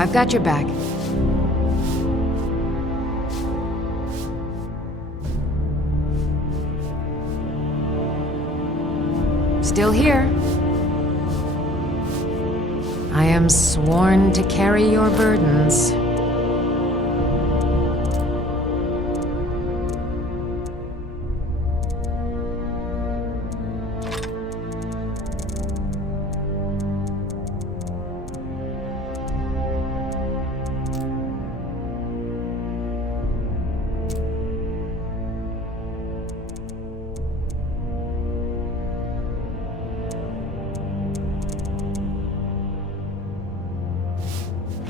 I've got your back. Still here. I am sworn to carry your burdens.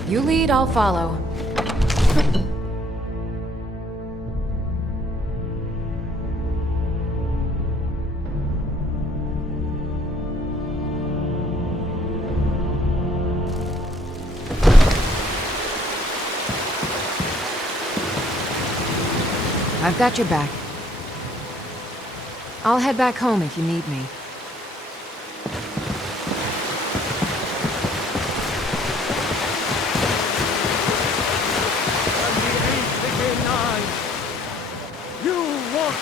You lead, I'll follow. I've got your back. I'll head back home if you need me.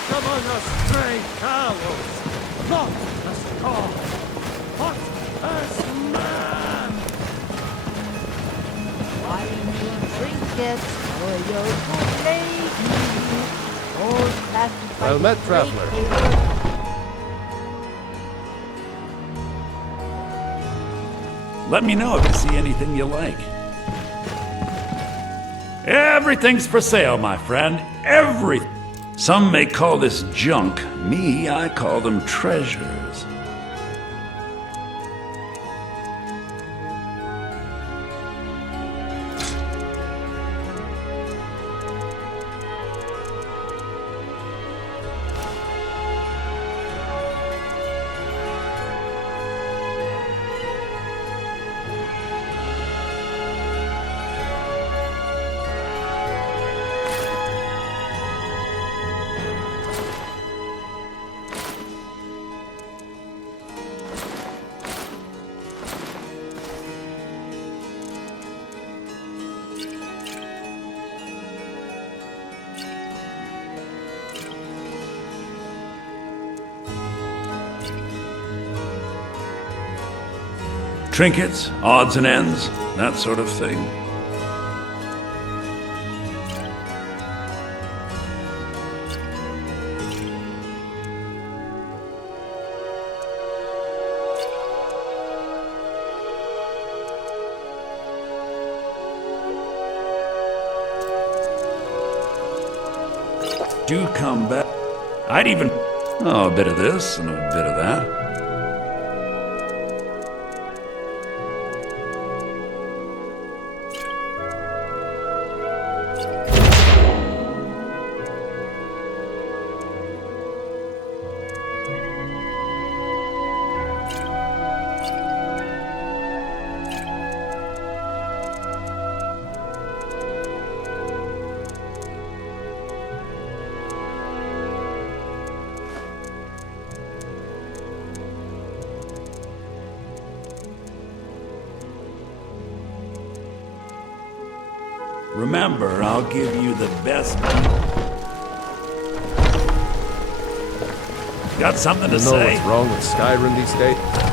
Among us stray cowards, not as God, but as man! Find your trinkets for your good lady. Old fashioned by Well met, the traveler. great hero. Let me know if you see anything you like. Everything's for sale, my friend. Everything. Some may call this junk. Me, I call them treasures. Trinkets, odds and ends, that sort of thing. Do come back. I'd even... Oh, a bit of this and a bit of that. Remember, I'll give you the best. Got something to You know say? what's wrong with Skyrim these days?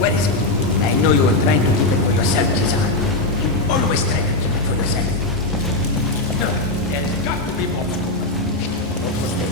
Where is it? I know you were trying to keep it for yourself, Cesar. Always try to keep it for yourself. No, there's got to be more. What was that?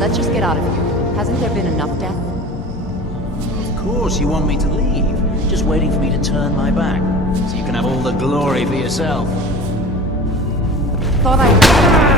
let's just get out of here. Hasn't there been enough death? Of course you want me to leave. Just waiting for me to turn my back, so you can have all the glory for yourself. Thought I...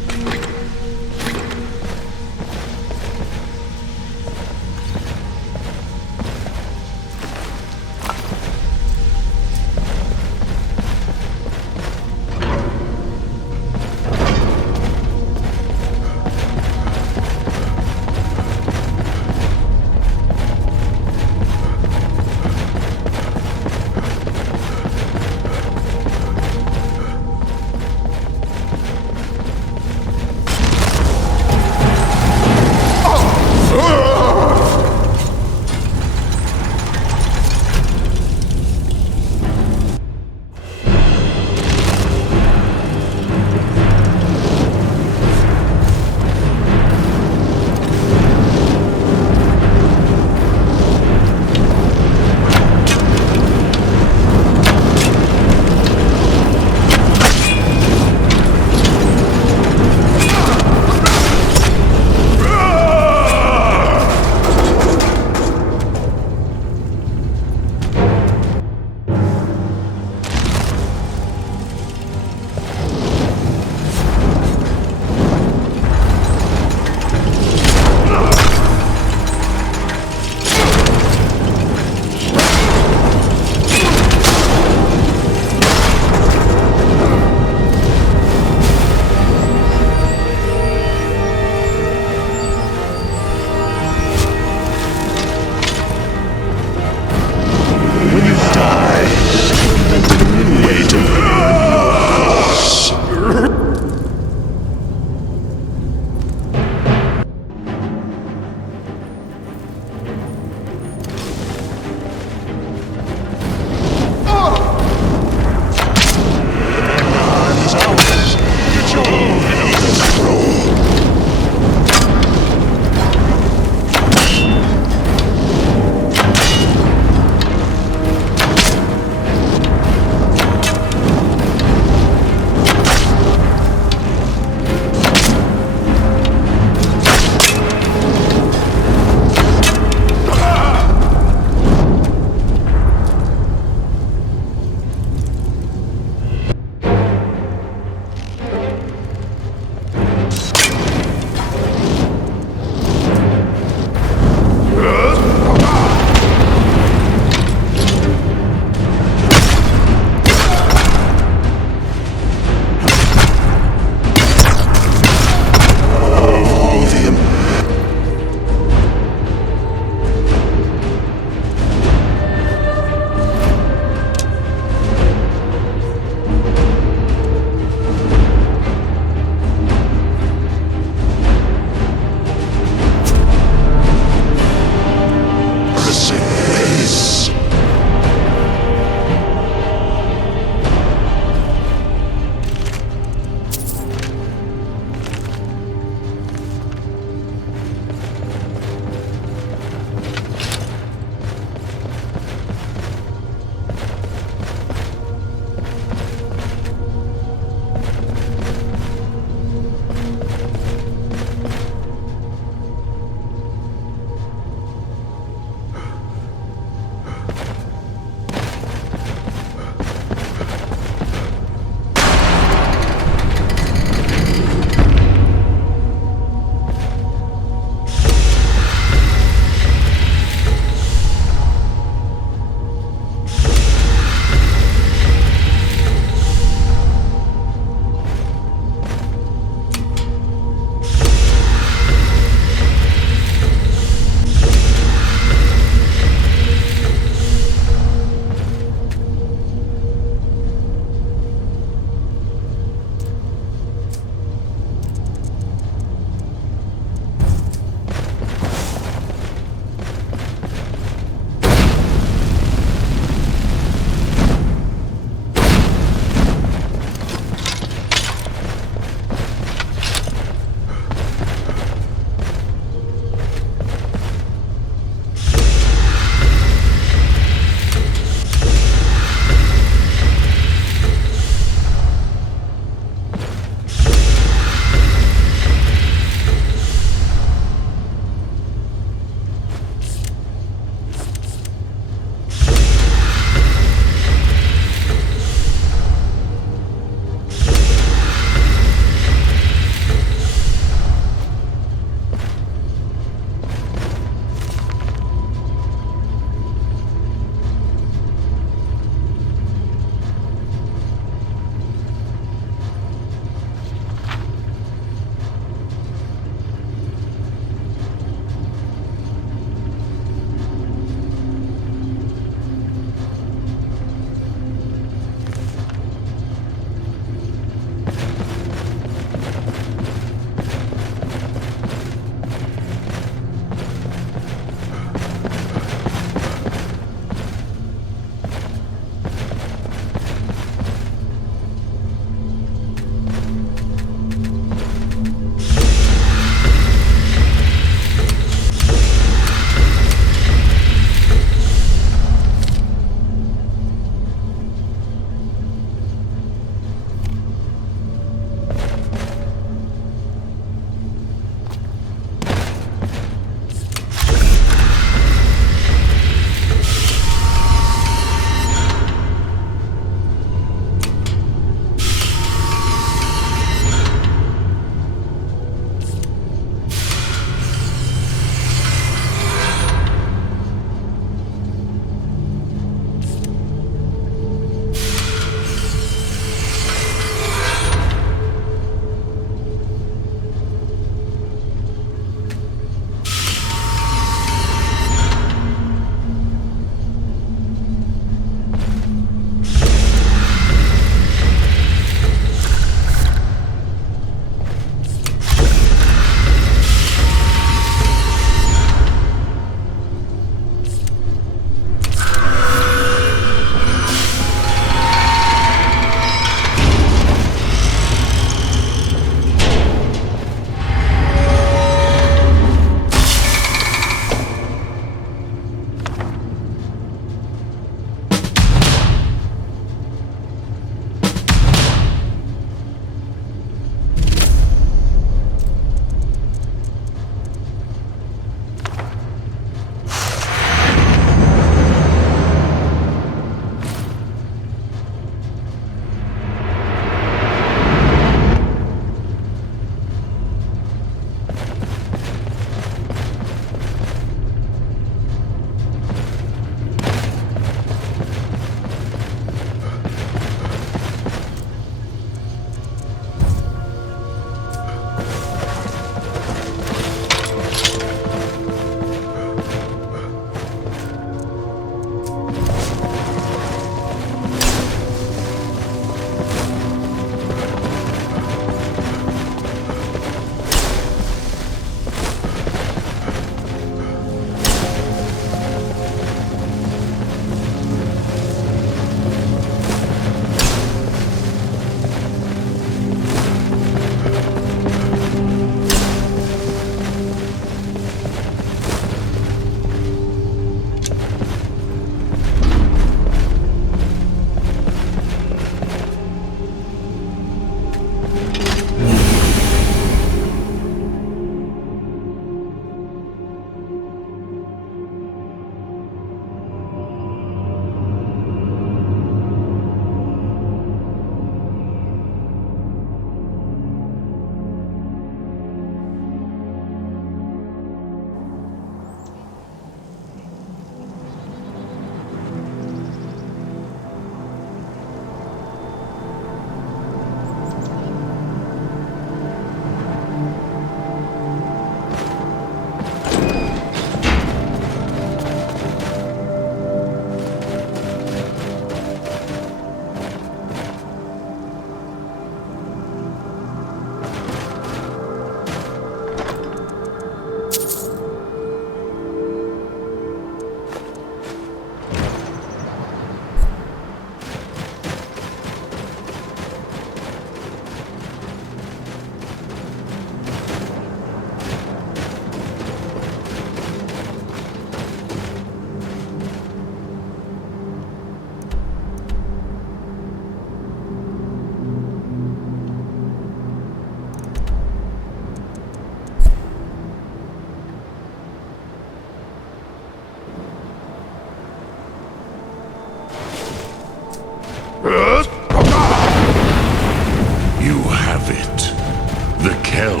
Kel,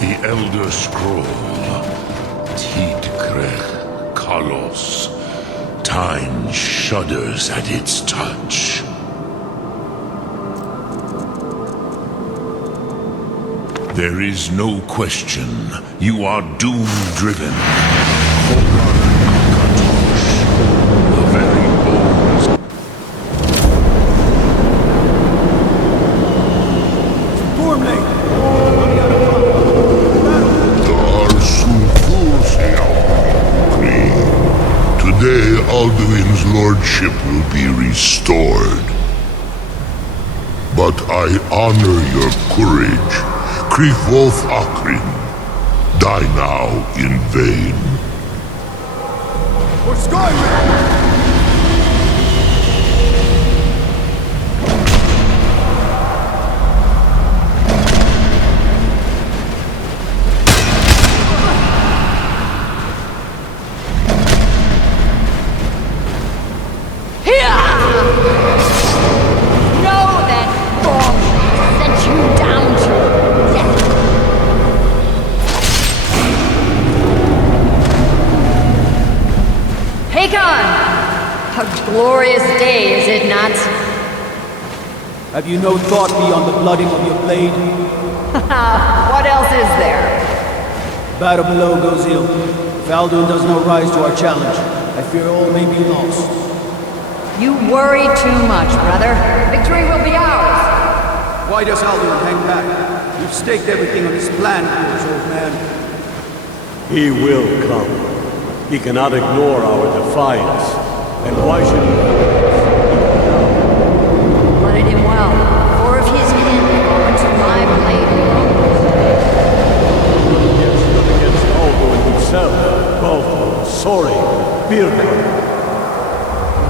the Elder Scroll. Tidkrech Kalos. Time shudders at its touch. There is no question. You are doom-driven. The very bones. Today, Alduin's lordship will be restored. But I honor your courage. Krifwolf Akrin, die now in vain. For Skyrim! Glorious day, is it not? Have you no thought beyond the blooding of your blade? What else is there? Battle below goes ill. If Alduin does not rise to our challenge, I fear all may be lost. You worry too much, brother. Victory will be ours. Why does Alduin hang back? You've staked everything on this plan of yours, old man. He will come. He cannot ignore our defiance. And why should he? Blooded him well. Four of his kin go into my blade. Stood against Alduin himself, both Sori, Birka.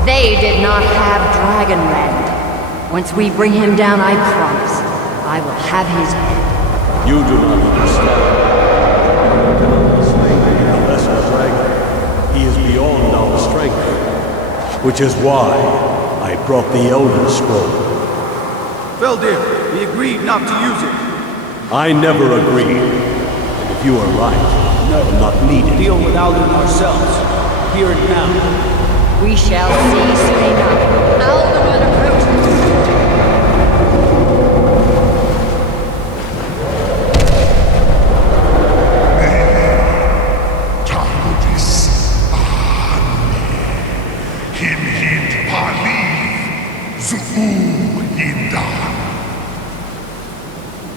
They did not have Dragonland. Once we bring him down, I promise, I will have his head. You do not understand. The lesser dragon, he is beyond our strength. Which is why I brought the Elder Scroll. Feldir, we agreed not to use it. I never agreed. And if you are right, I will not need it. Deal with Alduin ourselves. Here and now. We shall see soon enough. Alduin approaches.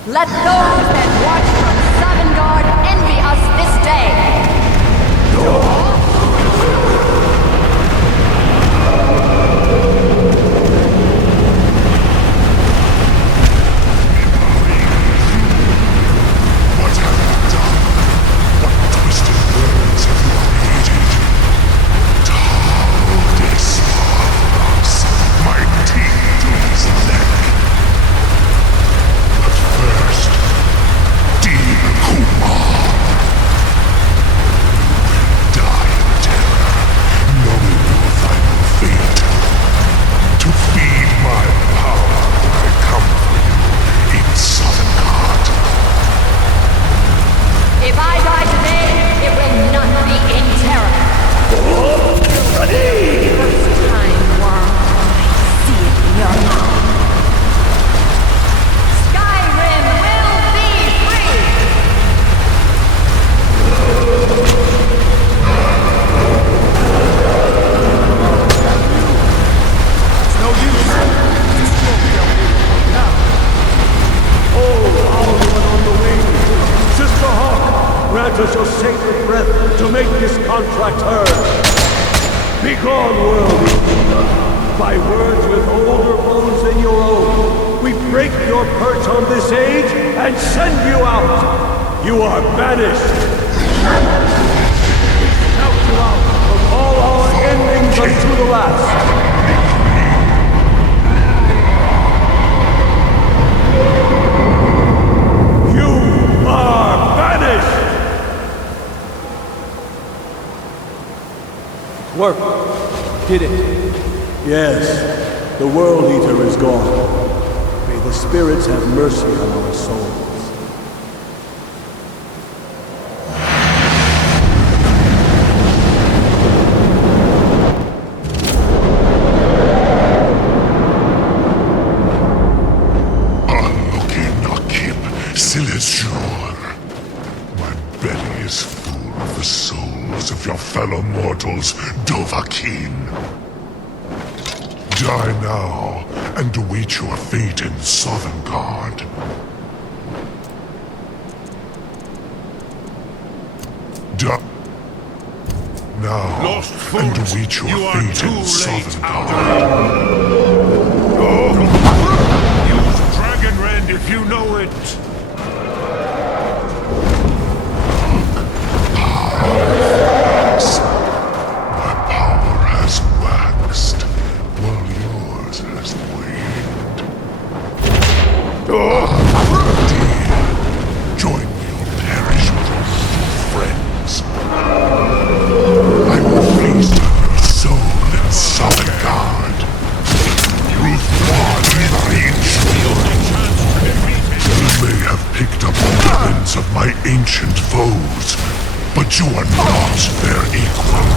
Let those that watch from Savangard envy us this day! What have you done? What twisted words have you created? Taldis Pathras, my teeth to his neck. But first, Dean Kumar. Die in terror, knowing your final fate. To feed my power, I come for you in Sovngarde. If I die today, it will not be in terror. Ready! First time, worm. I see it in your mouth. Skyrim will be free! It's no use. Now. Oh, Alduin on the wing! Sister Hawk, grant us your sacred breath to make this contract heard. Begone, world! By words with older bones than your own, we break your perch on this age and send you out! You are banished! Shout you out from all our endings unto the last! You are banished! Work. Did it. Yes, the World Eater is gone. May the spirits have mercy on our souls. is sure. My belly is full of the souls of your fellow mortals, Dovahkiin. Die now, and await your fate in Sovngarde. Die now, Lost and foot, await your you are fate too in late, Sovngarde. Use Dragon Rend if you know it. My power has waxed, while yours has waned. Dear, join me or perish with your little friends. I will feast on your soul in Sovngarde. Ruth You may have picked up the weapons of my ancient foes, but you are not their equal.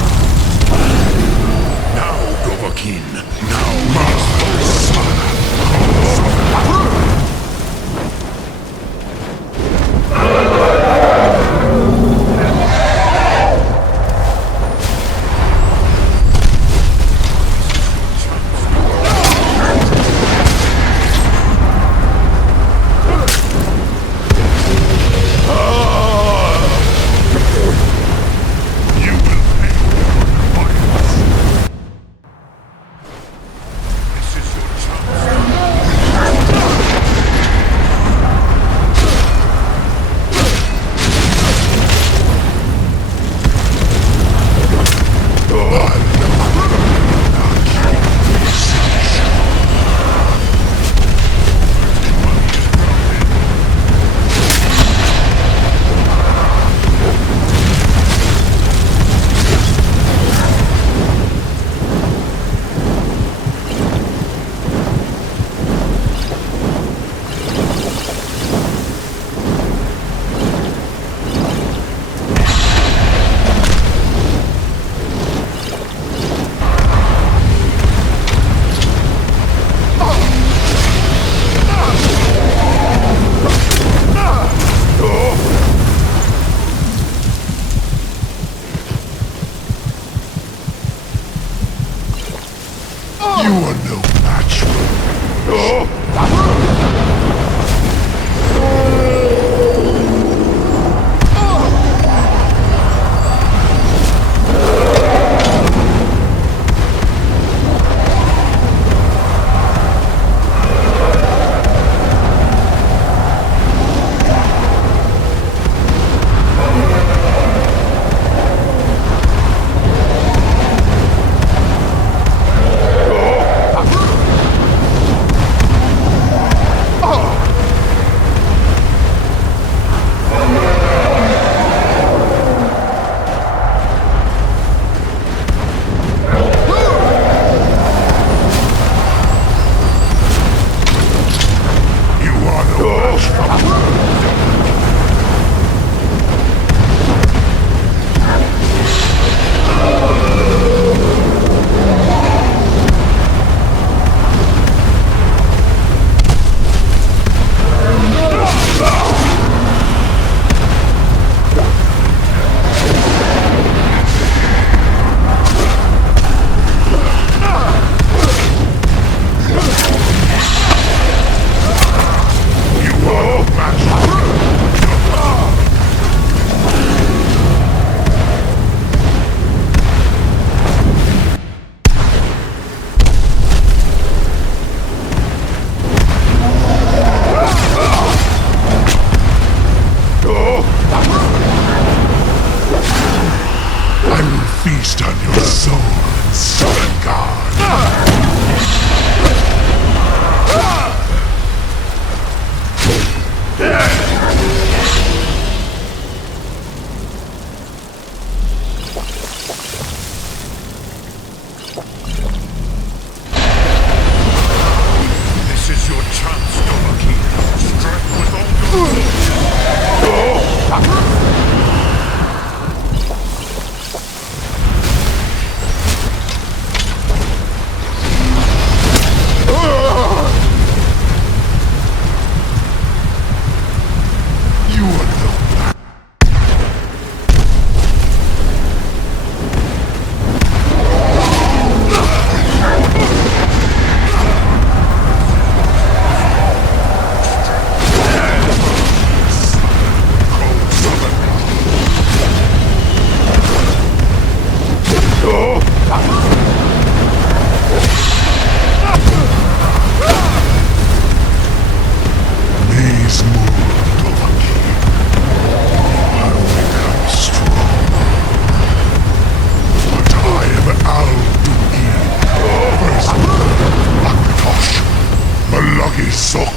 Now, Dovahkiin. Now, My son. You will pay for your violence. This is your chance.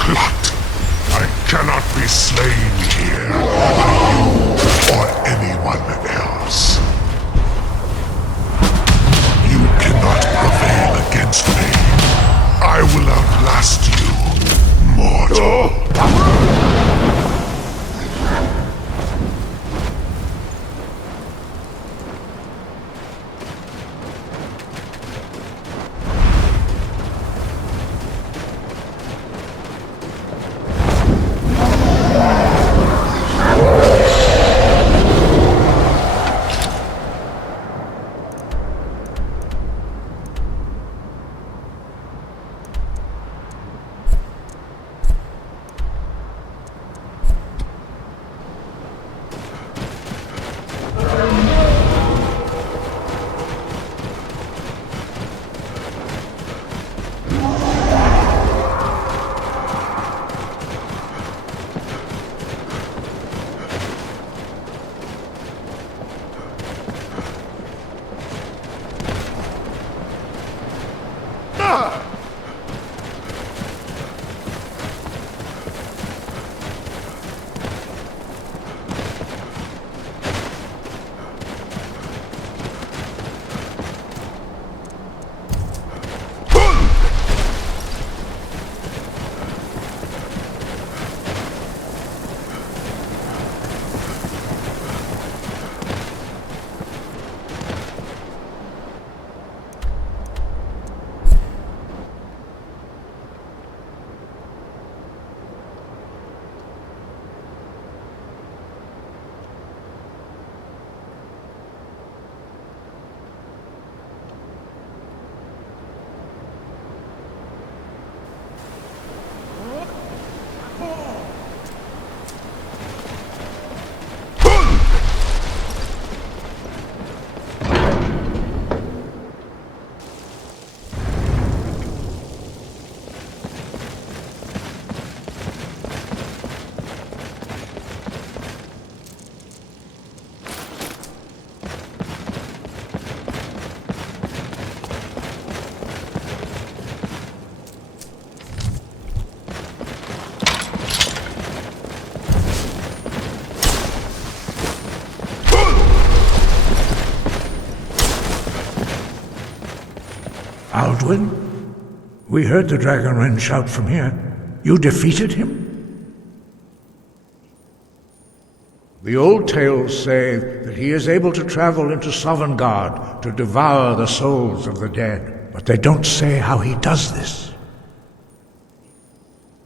But I cannot be slain here by you or anyone else. You cannot prevail against me. I will outlast you, mortal. Alduin? We heard the Dragonren shout from here. You defeated him? The old tales say that he is able to travel into Sovngarde to devour the souls of the dead, but they don't say how he does this.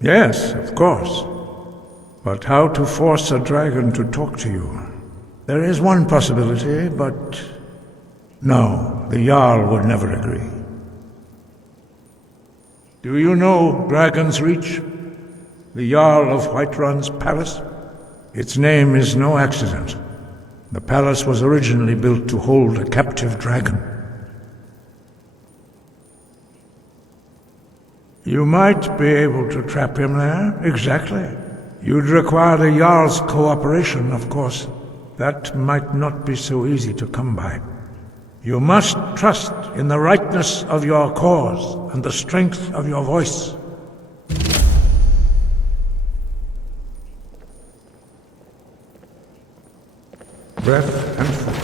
Yes, of course. But how to force a dragon to talk to you? There is one possibility, but... no, the Jarl would never agree. Do you know Dragon's Reach? The Jarl of Whiterun's palace? Its name is no accident. The palace was originally built to hold a captive dragon. You might be able to trap him there, exactly. You'd require the Jarl's cooperation, of course. That might not be so easy to come by. You must trust in the rightness of your cause and the strength of your voice. Breath and focus.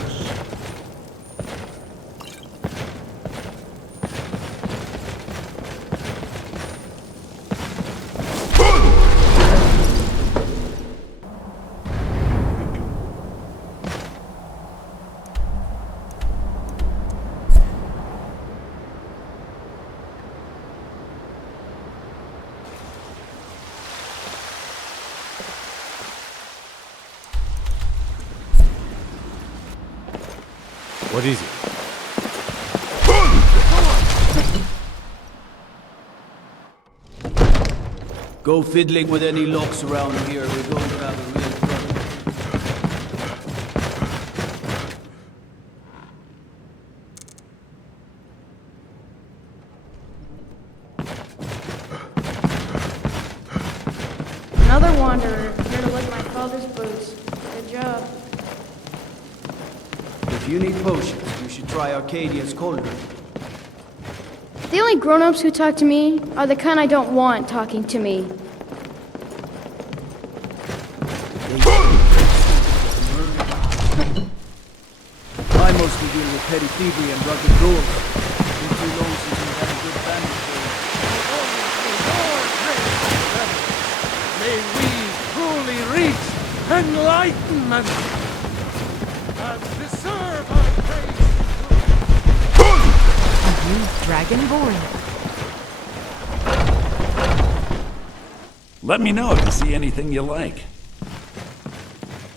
What is it? Go fiddling with any locks around here, we're going to have a real problem. Another wanderer, here to lick my father's boots. Good job. If you need potions, you should try Arcadia's cauldron. The only grown-ups who talk to me are the kind I don't want talking to me. I mostly deal with petty thievery and rugged rules. Been too long since we've had a good bandit May we truly reach enlightenment and deserve our praise. A new dragonborn. Let me know if you see anything you like.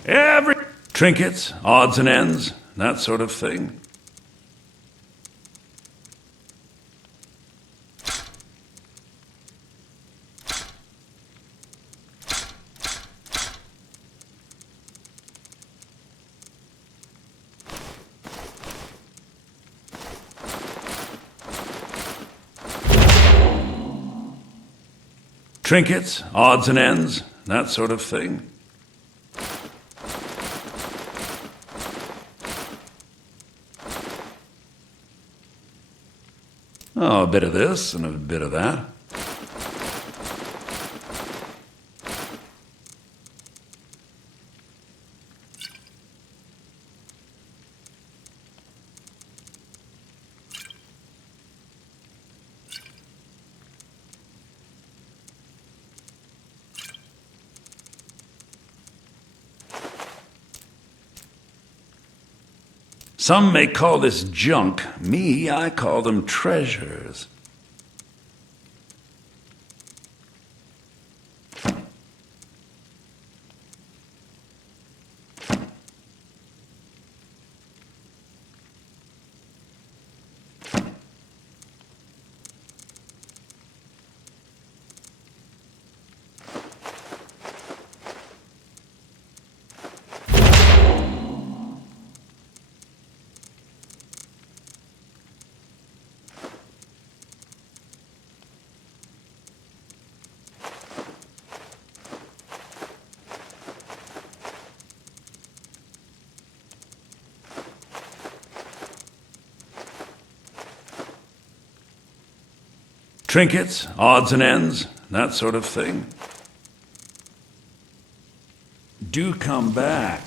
Every trinkets, odds and ends, that sort of thing. Trinkets, odds and ends, that sort of thing. Oh, a bit of this and a bit of that. Some may call this junk. Me, I call them treasures. Trinkets, odds and ends, that sort of thing. Do come back.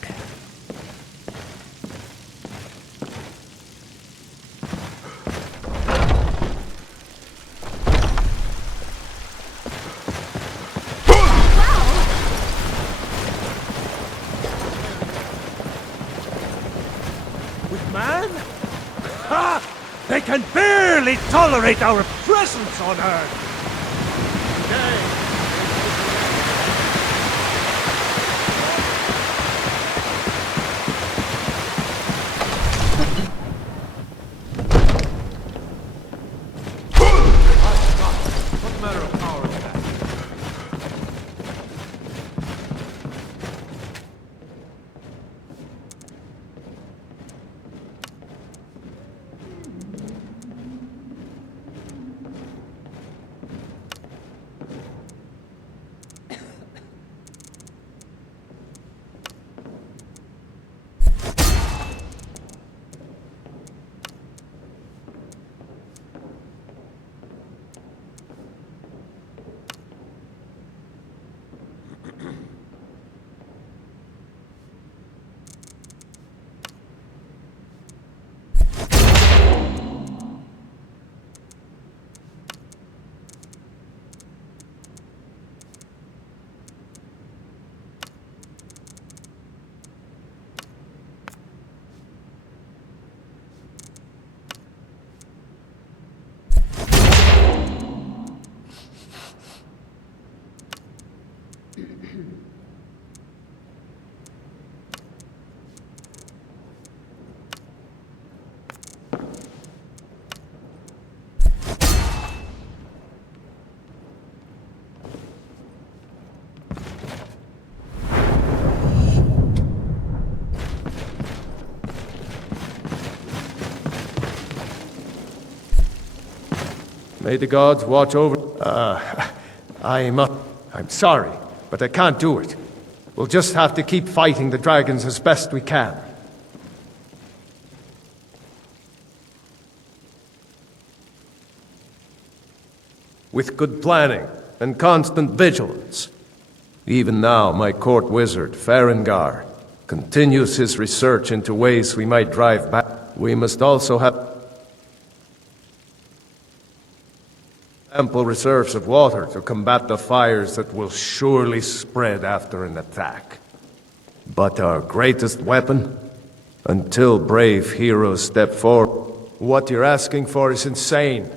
With man? Ha! They can barely tolerate our presence on Earth! What manner of power is that? May the gods watch over... I'm sorry, but I can't do it. We'll just have to keep fighting the dragons as best we can. With good planning and constant vigilance, Even now, my court wizard, Farengar, continues his research into ways we might drive back. We must also have ample reserves of water to combat the fires that will surely spread after an attack. But our greatest weapon? Until brave heroes step forward. What you're asking for is insane.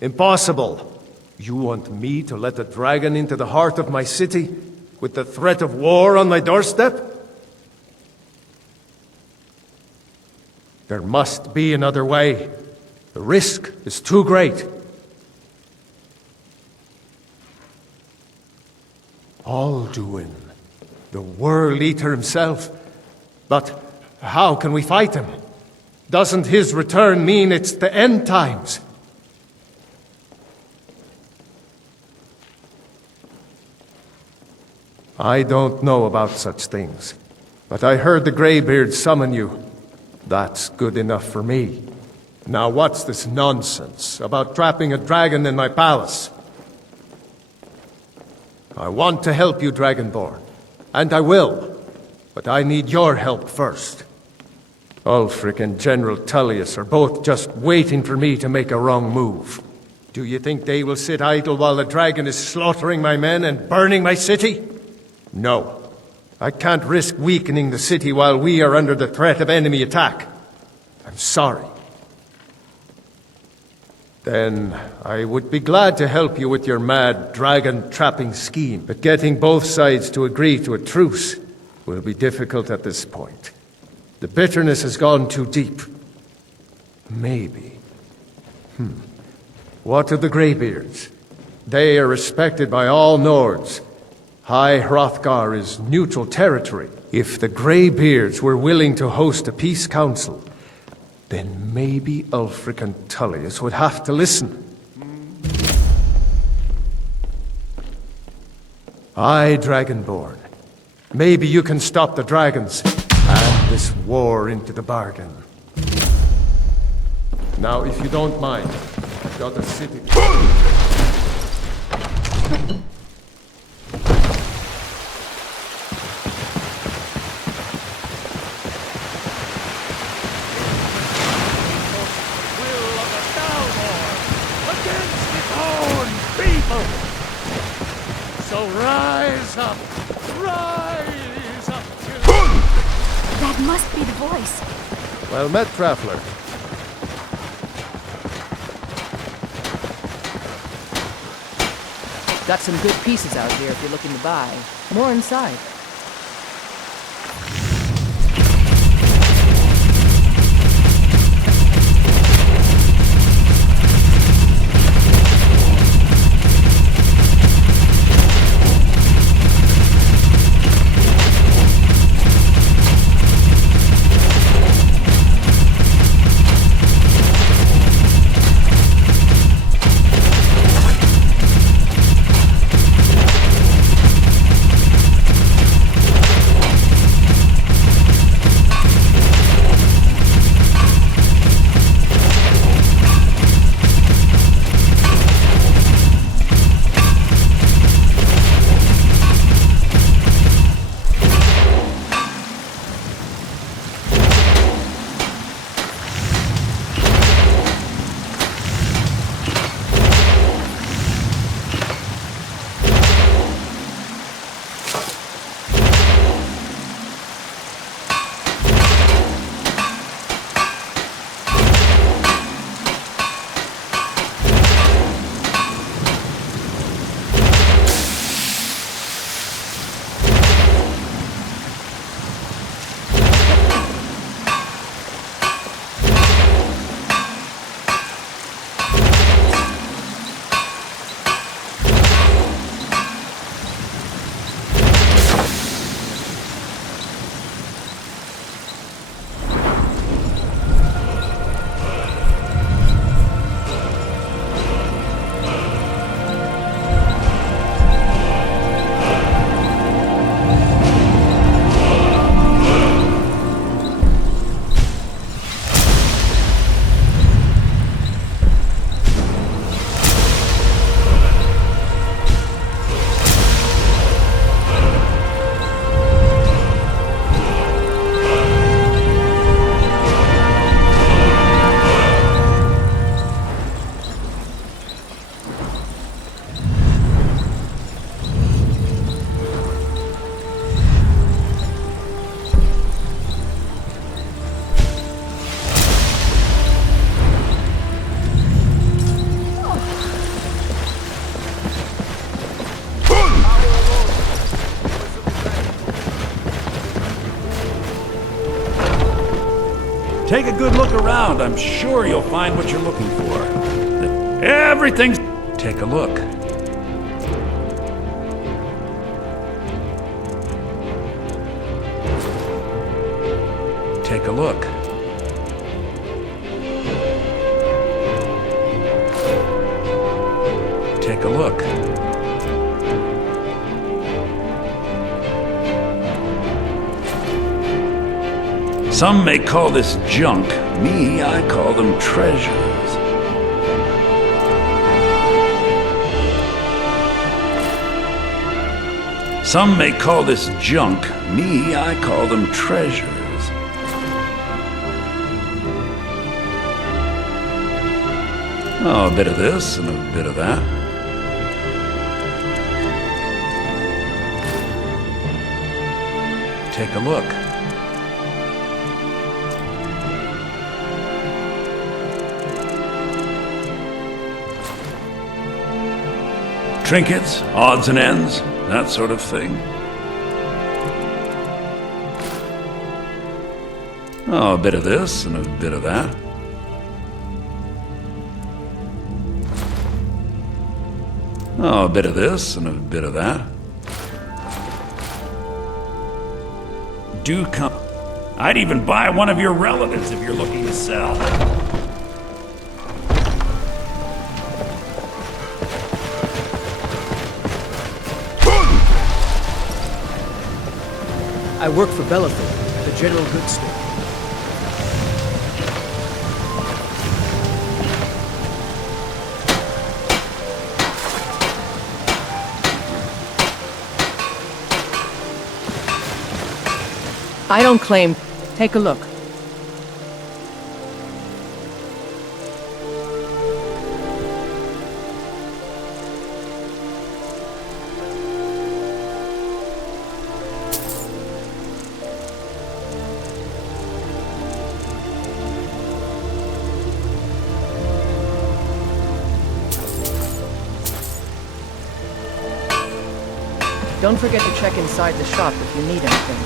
Impossible. You want me to let a dragon into the heart of my city, with the threat of war on my doorstep? There must be another way. The risk is too great. Alduin, the World Eater himself. But how can we fight him? Doesn't his return mean it's the end times? I don't know about such things, but I heard the Greybeard summon you. That's good enough for me. Now what's this nonsense about trapping a dragon in my palace? I want to help you, Dragonborn, and I will, but I need your help first. Ulfric and General Tullius are both just waiting for me to make a wrong move. Do you think they will sit idle while the dragon is slaughtering my men and burning my city? No. I can't risk weakening the city while we are under the threat of enemy attack. I'm sorry. Then I would be glad to help you with your mad dragon-trapping scheme, but getting both sides to agree to a truce will be difficult at this point. The bitterness has gone too deep. Maybe. What of the Greybeards? They are respected by all Nords. High Hrothgar is neutral territory. If the Greybeards were willing to host a peace council, then maybe Ulfric and Tullius would have to listen. Aye, Dragonborn. Maybe you can stop the dragons, and this war into the bargain. Now, if you don't mind, I've got a city... So rise up! Rise up! That must be the voice. Well met, Traveler. Got some good pieces out here if you're looking to buy. More inside. Take a good look around. I'm sure you'll find what you're looking for. Everything's... Take a look. Take a look. Take a look. Some may call this junk. Me, I call them treasures. Some may call this junk. Me, I call them treasures. Oh, a bit of this and a bit of that. Take a look. Trinkets, odds and ends, that sort of thing. Oh, a bit of this and a bit of that. Oh, a bit of this and a bit of that. Do come. I'd even buy one of your relatives if you're looking to sell. I work for Bellathor, the general goods store. I don't claim. Take a look. Don't forget to check inside the shop if you need anything.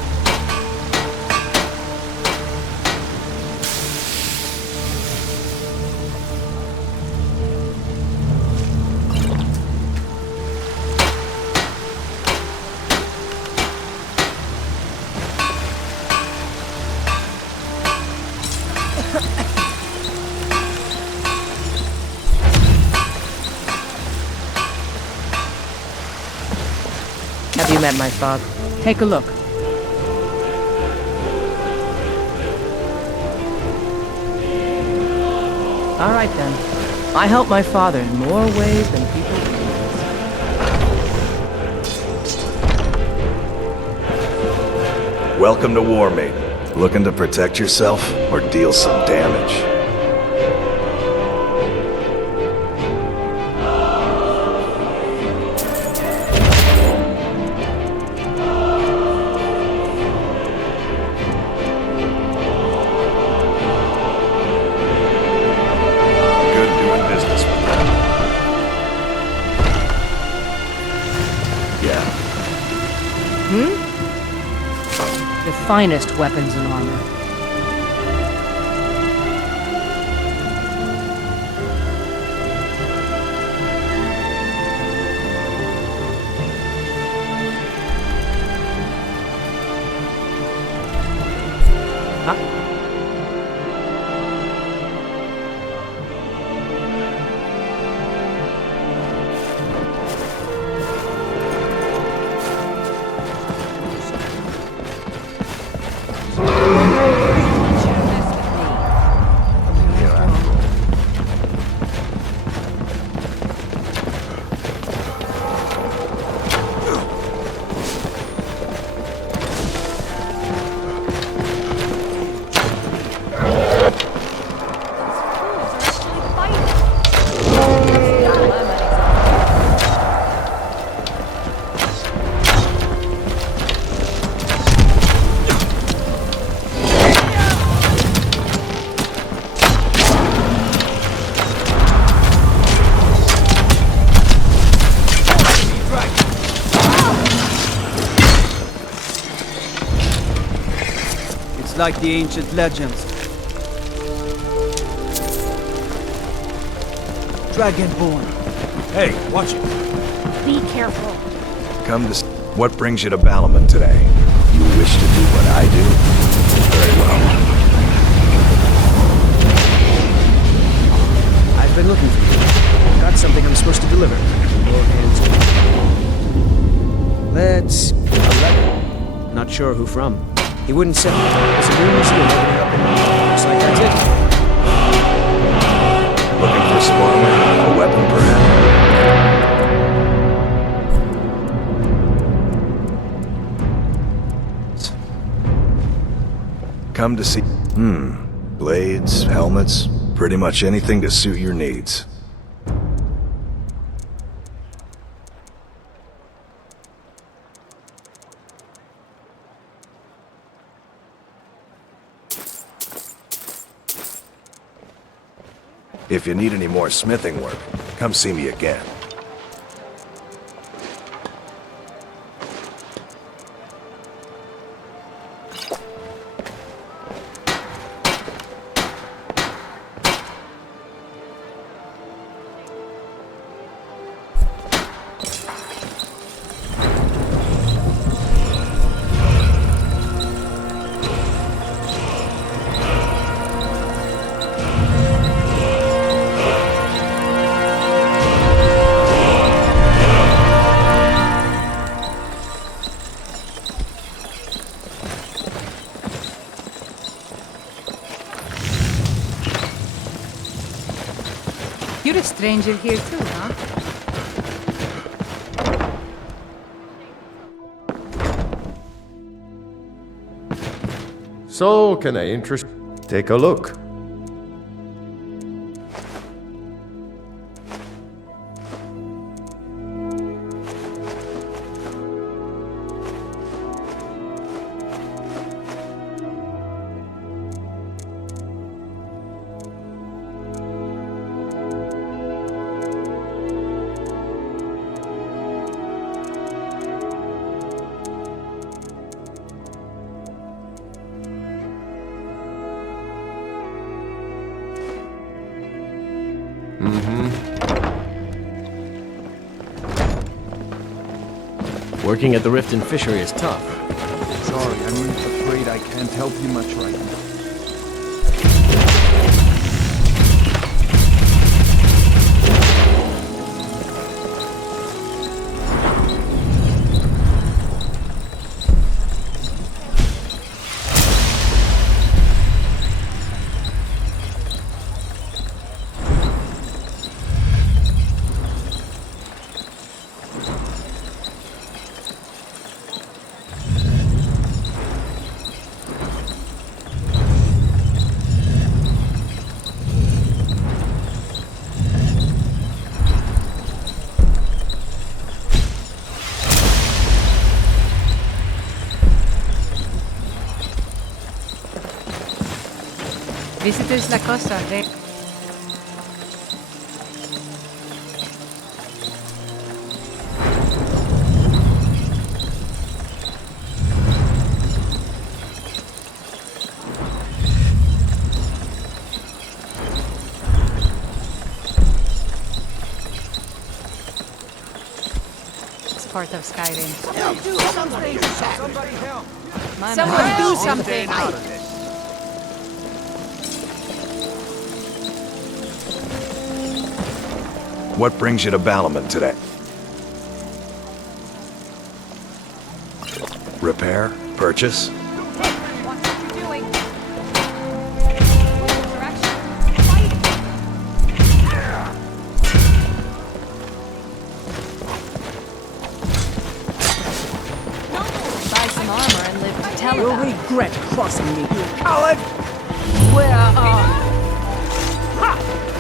Have you met my father? Take a look. All right then. I help my father in more ways than people realize. Welcome to War Maiden. Looking to protect yourself or deal some damage? The finest weapons and armor. Like the ancient legends. Dragonborn. Hey, watch it. Be careful. Come to... What brings you to Balaman today? You wish to do what I do? Very well. I've been looking for you. Got something I'm supposed to deliver. Your hands on. Let's... a letter. Not sure who from. He wouldn't send it. There's a room still opening up in the... Looks like that's it. Looking for spoiler? A weapon, perhaps? Come to see... Blades, helmets, pretty much anything to suit your needs. If you need any more smithing work, come see me again. You're a stranger here too, huh? So, can I interest... Take a look. Working at the Rift and Fishery is tough. Sorry, I'm afraid I can't help you much right now. Visitors La Costa, they... It's part of Skyrim. Do something! Somebody help! Someone do something! What brings you to Balaman today? Repair? Purchase? Watch what you're doing. Direction. Buy some armor and live to tell You'll about it. regret crossing me, you coward! Where Ha!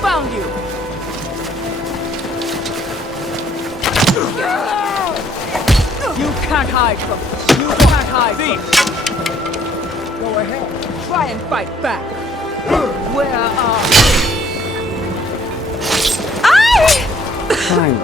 Found you! You can't hide from me. You can't hide from me. Go ahead. Try and fight back. Where are Fine.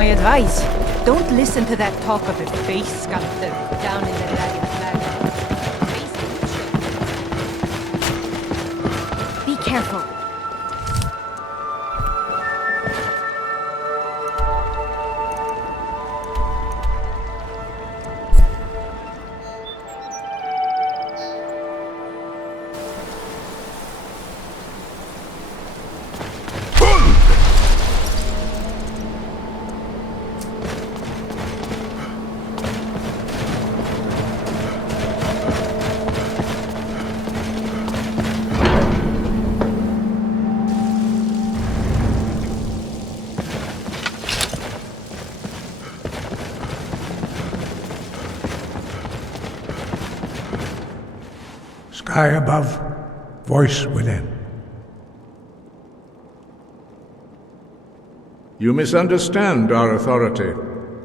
my advice. Don't listen to that talk of a face sculptor down in the dragon flag. Be careful. Sky above, voice within. You misunderstand our authority.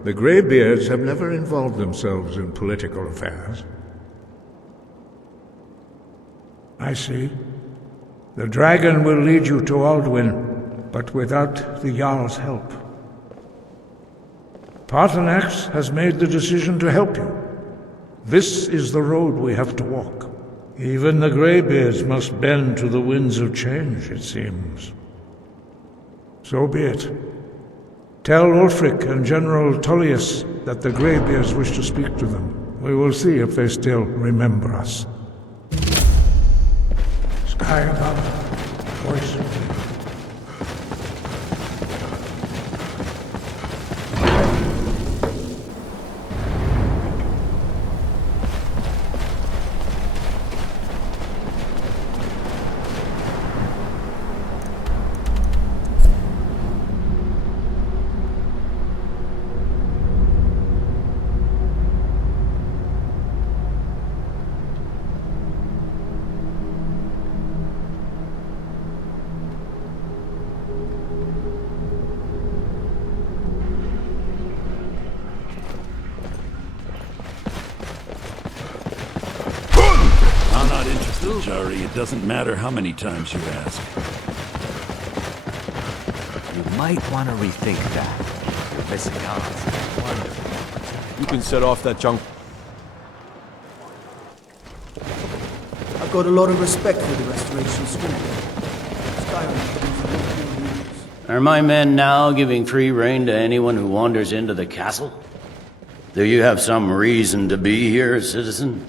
The Greybeards have never involved themselves in political affairs. I see. The dragon will lead you to Alduin, but without the Jarl's help. Paarthurnax has made the decision to help you. This is the road we have to walk. Even the Greybeards must bend to the winds of change, it seems. So be it. Tell Ulfric and General Tullius that the Greybeards wish to speak to them. We will see if they still remember us. Sky above, voice within. Jari, it doesn't matter how many times you ask. You might want to rethink that. You're missing out on something wonderful. You can set off that junk. I've got a lot of respect for the Restoration School. Skyrim produces a lot of leaders. Are my men now giving free rein to anyone who wanders into the castle? Do you have some reason to be here, citizen?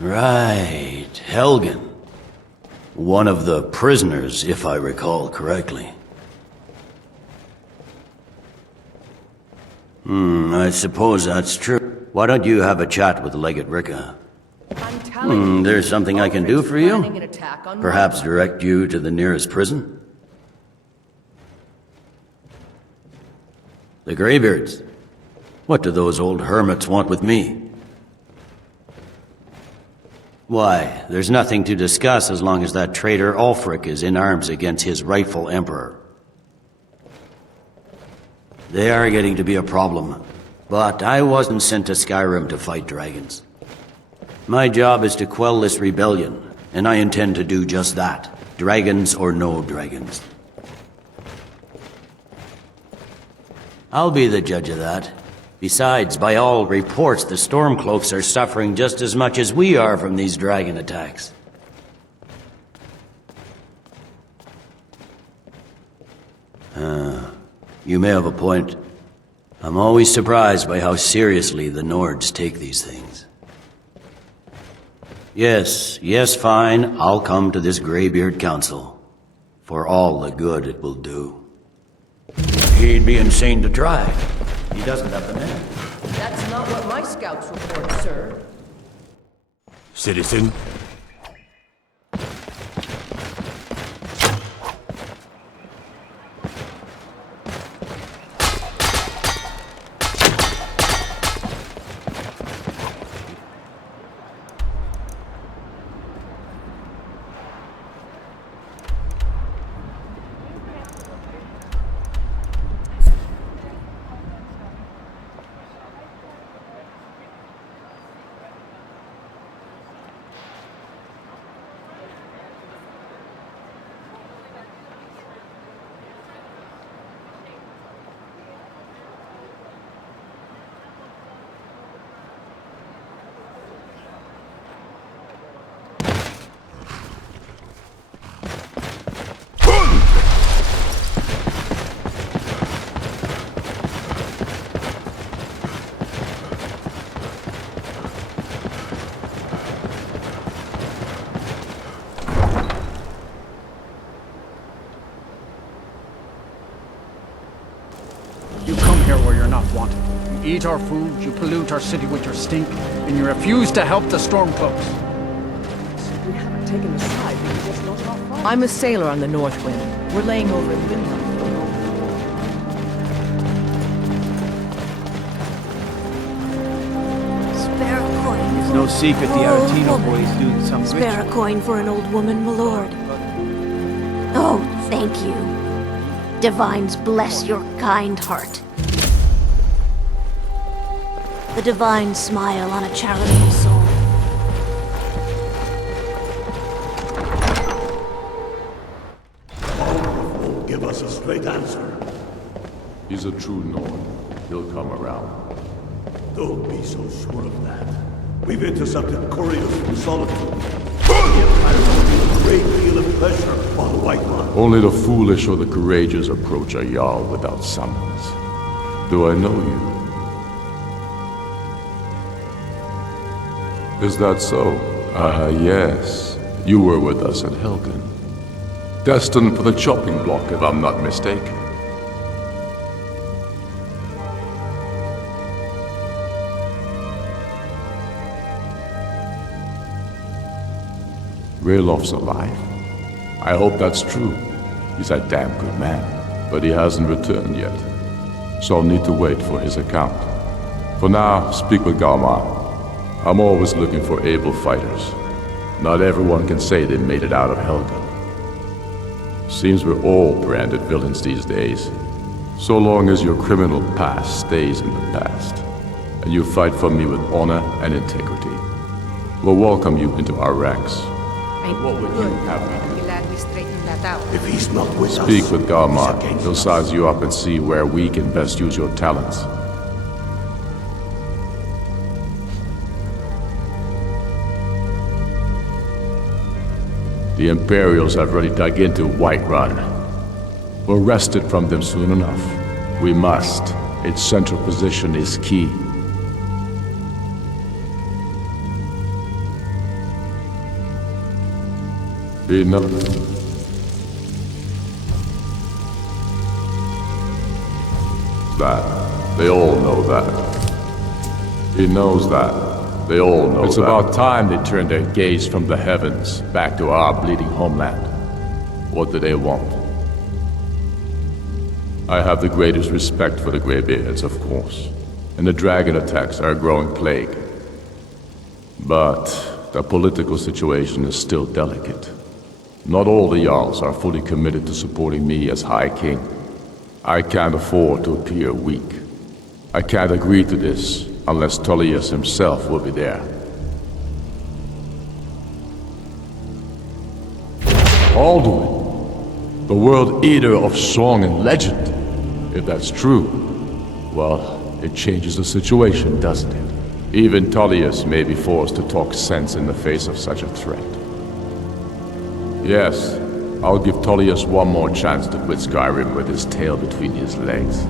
Right, Helgen. One of the prisoners, if I recall correctly. I suppose that's true. Why don't you have a chat with Legate Ricka? There's something I can do for you? Perhaps direct you to the nearest prison? The Greybeards. What do those old hermits want with me? Why, there's nothing to discuss as long as that traitor Ulfric is in arms against his rightful emperor. They are getting to be a problem, but I wasn't sent to Skyrim to fight dragons. My job is to quell this rebellion, and I intend to do just that, dragons or no dragons. I'll be the judge of that. Besides, by all reports, the Stormcloaks are suffering just as much as we are from these dragon attacks. You may have a point. I'm always surprised by how seriously the Nords take these things. Yes, fine. I'll come to this Greybeard Council. For all the good it will do. He'd be insane to try. He doesn't have the men. That's not what my scouts report, sir. Citizen? eat our food, you pollute our city with your stink, and you refuse to help the Stormcloaks. We haven't taken a side, we just not our fight. I'm a sailor on the North Wind. We're laying over in Vinland for a moment. Spare a coin. It's no secret the Aretino boys do some Spare a coin for an old woman, my lord. Oh, thank you. Divines bless your kind heart. The divine smile on a charitable soul. Give us a straight answer. He's a true Nord. He'll come around. Don't be so sure of that. We've intercepted couriers from Solitude. A great deal of pleasure on White One. Only the foolish or the courageous approach a Jarl without summons. Do I know you? Is that so? Ah, yes. You were with us at Helgen. Destined for the chopping block, if I'm not mistaken. Railof's alive. I hope that's true. He's a damn good man, but he hasn't returned yet. So I'll need to wait for his account. For now, speak with Galmar. I'm always looking for able fighters. Not everyone can say they made it out of Helgen. Seems we're all branded villains these days. So long as your criminal past stays in the past, and you fight for me with honor and integrity, we'll welcome you into our ranks. What would you have me do? Glad we straightened that out. If he's not with us, Speak with Galmar. He'll size you up and see where we can best use your talents. The Imperials have already dug into Whiterun. We're wrested from them soon enough. We must. Its central position is key. Enough. That. They all know that. He knows that. They all know it's that. About time they turned their gaze from the heavens back to our bleeding homeland. What do they want? I have the greatest respect for the Greybeards, of course, and the dragon attacks are a growing plague. But the political situation is still delicate. Not all the Jarls are fully committed to supporting me as High King. I can't afford to appear weak. I can't agree to this unless Tullius himself will be there. Alduin, the World Eater of song and legend. If that's true, well, it changes the situation, doesn't it? Even Tullius may be forced to talk sense in the face of such a threat. Yes, I'll give Tullius one more chance to quit Skyrim with his tail between his legs.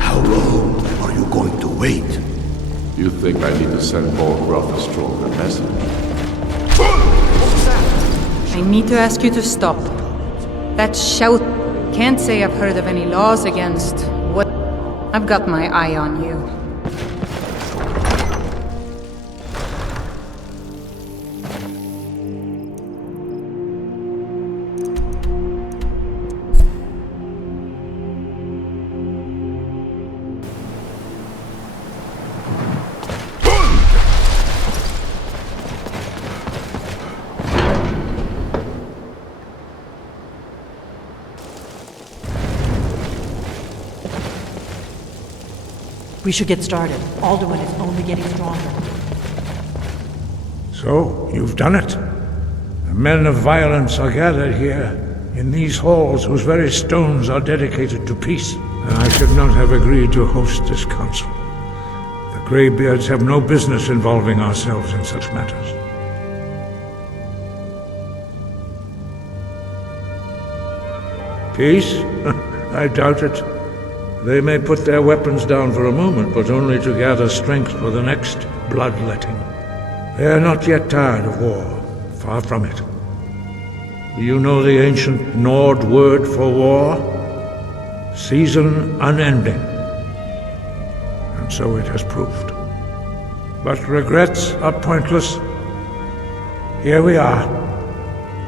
How long are you going to wait? You think I need to send more gruff and stronger message? I need to ask you to stop. That shout. Can't say I've heard of any laws against what. I've got my eye on you. We should get started. Alduin is only getting stronger. So, you've done it. The men of violence are gathered here, in these halls whose very stones are dedicated to peace. I should not have agreed to host this council. The Greybeards have no business involving ourselves in such matters. Peace? I doubt it. They may put their weapons down for a moment, but only to gather strength for the next bloodletting. They are not yet tired of war, far from it. Do you know the ancient Nord word for war? Season unending. and so it has proved. But regrets are pointless. Here we are.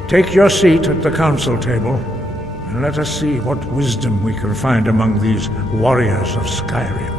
Take your seat at the council table, and let us see what wisdom we can find among these warriors of Skyrim.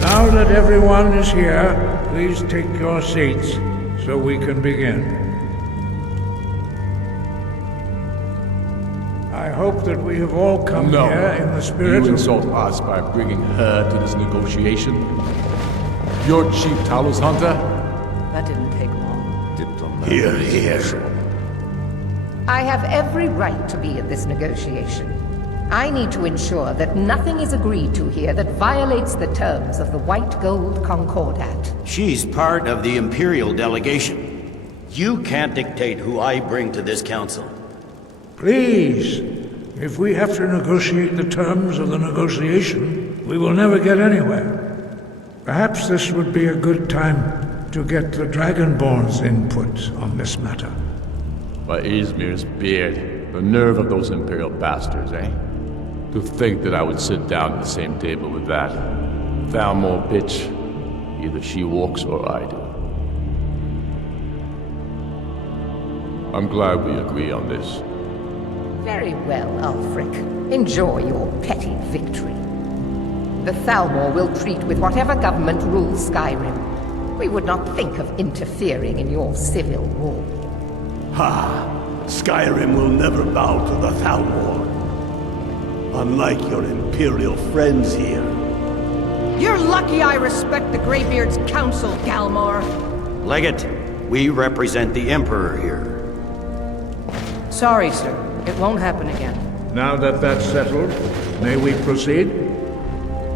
Now that everyone is here, please take your seats so we can begin. I hope that we have all come here in the spirit You of... insult us by bringing her to this negotiation? Your chief Talos hunter? That didn't take long. Here, here. I have every right to be at this negotiation. I need to ensure that nothing is agreed to here that violates the terms of the White Gold Concordat. She's part of the Imperial delegation. You can't dictate who I bring to this council. Please, if we have to negotiate the terms of the negotiation, we will never get anywhere. Perhaps this would be a good time to get the Dragonborn's input on this matter. By Izmir's beard, the nerve of those Imperial bastards, eh? To think that I would sit down at the same table with that Thalmor bitch. Either she walks or I do. I'm glad we agree on this. Very well, Ulfric. Enjoy your petty victory. The Thalmor will treat with whatever government rules Skyrim. We would not think of interfering in your civil war. Ha! Skyrim will never bow to the Thalmor. Unlike your Imperial friends here. You're lucky I respect the Greybeard's counsel, Galmar. Legate, we represent the Emperor here. Sorry, sir. It won't happen again. Now that that's settled, may we proceed?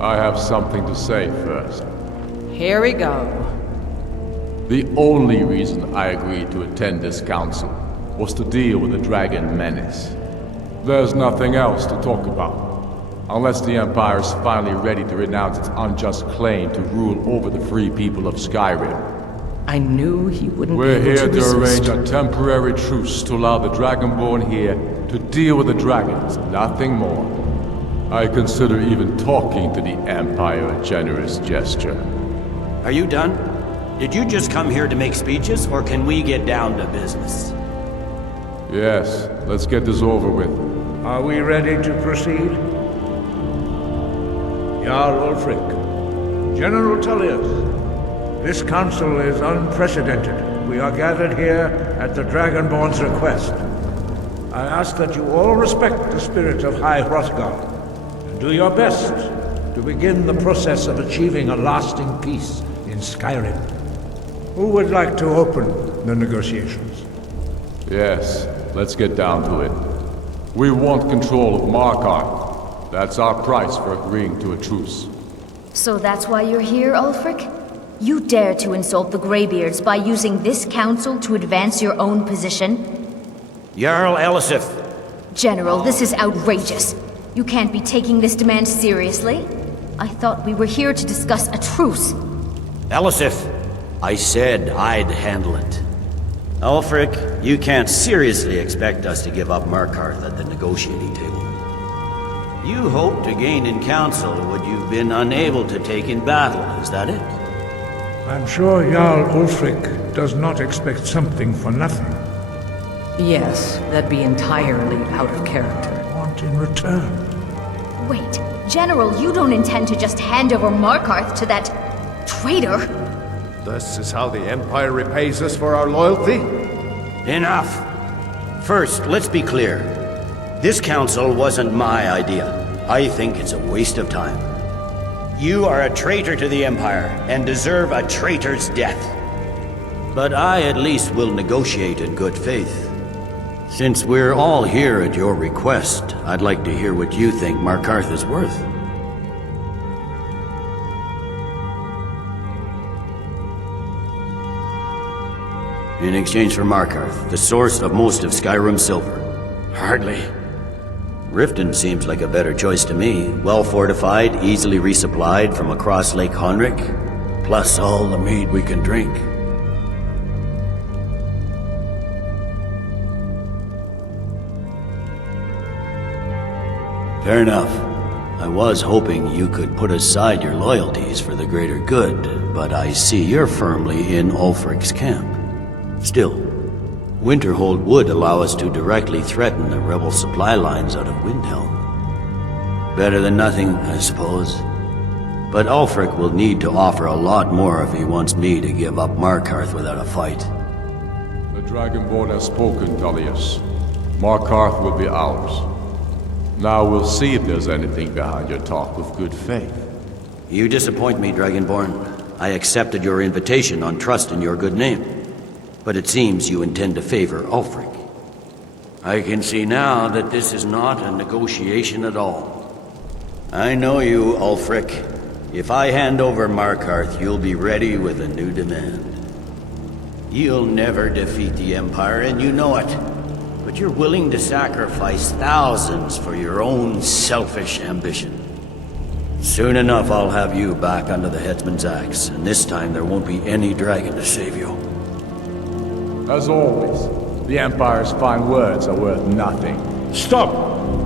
I have something to say first. Here we go. The only reason I agreed to attend this council was to deal with the dragon menace. There's nothing else to talk about, unless the Empire is finally ready to renounce its unjust claim to rule over the free people of Skyrim. I knew he wouldn't We're be able here to to resist. arrange a temporary truce to allow the Dragonborn here to deal with the dragons, nothing more. I consider even talking to the Empire a generous gesture. Are you done? Did you just come here to make speeches, or can we get down to business? Yes, let's get this over with. Are we ready to proceed? Jarl Ulfric, General Tullius, this council is unprecedented. We are gathered here at the Dragonborn's request. I ask that you all respect the spirit of High Hrothgar, and do your best to begin the process of achieving a lasting peace in Skyrim. Who would like to open the negotiations? Yes, let's get down to it. We want control of Markarth. That's our price for agreeing to a truce. So that's why you're here, Ulfric? You dare to insult the Greybeards by using this council to advance your own position? Jarl Elisif. General, this is outrageous. You can't be taking this demand seriously. I thought we were here to discuss a truce. Elisif, I said I'd handle it. Ulfric, you can't seriously expect us to give up Markarth at the negotiating table. You hoped to gain in council what you've been unable to take in battle, is that it? I'm sure Jarl Ulfric does not expect something for nothing. Yes, that'd be entirely out of character. Want in return? Wait, General, you don't intend to just hand over Markarth to that traitor? This is how the Empire repays us for our loyalty? Enough! First, let's be clear. This council wasn't my idea. I think it's a waste of time. You are a traitor to the Empire, and deserve a traitor's death. But I at least will negotiate in good faith. Since we're all here at your request, I'd like to hear what you think Markarth is worth. In exchange for Markarth, the source of most of Skyrim's silver. Hardly. Riften seems like a better choice to me. Well fortified, easily resupplied from across Lake Honric, plus all the mead we can drink. Fair enough. I was hoping you could put aside your loyalties for the greater good, but I see you're firmly in Ulfric's camp. Still, Winterhold would allow us to directly threaten the rebel supply lines out of Windhelm. Better than nothing, I suppose. But Ulfric will need to offer a lot more if he wants me to give up Markarth without a fight. The Dragonborn has spoken, Tullius. Markarth will be ours. Now we'll see if there's anything behind your talk of good faith. You disappoint me, Dragonborn. I accepted your invitation on trust in your good name. But it seems you intend to favor Ulfric. I can see now that this is not a negotiation at all. I know you, Ulfric. If I hand over Markarth, you'll be ready with a new demand. You'll never defeat the Empire, and you know it. But you're willing to sacrifice thousands for your own selfish ambition. Soon enough, I'll have you back under the headsman's axe, and this time there won't be any dragon to save you. As always, the Empire's fine words are worth nothing. Stop!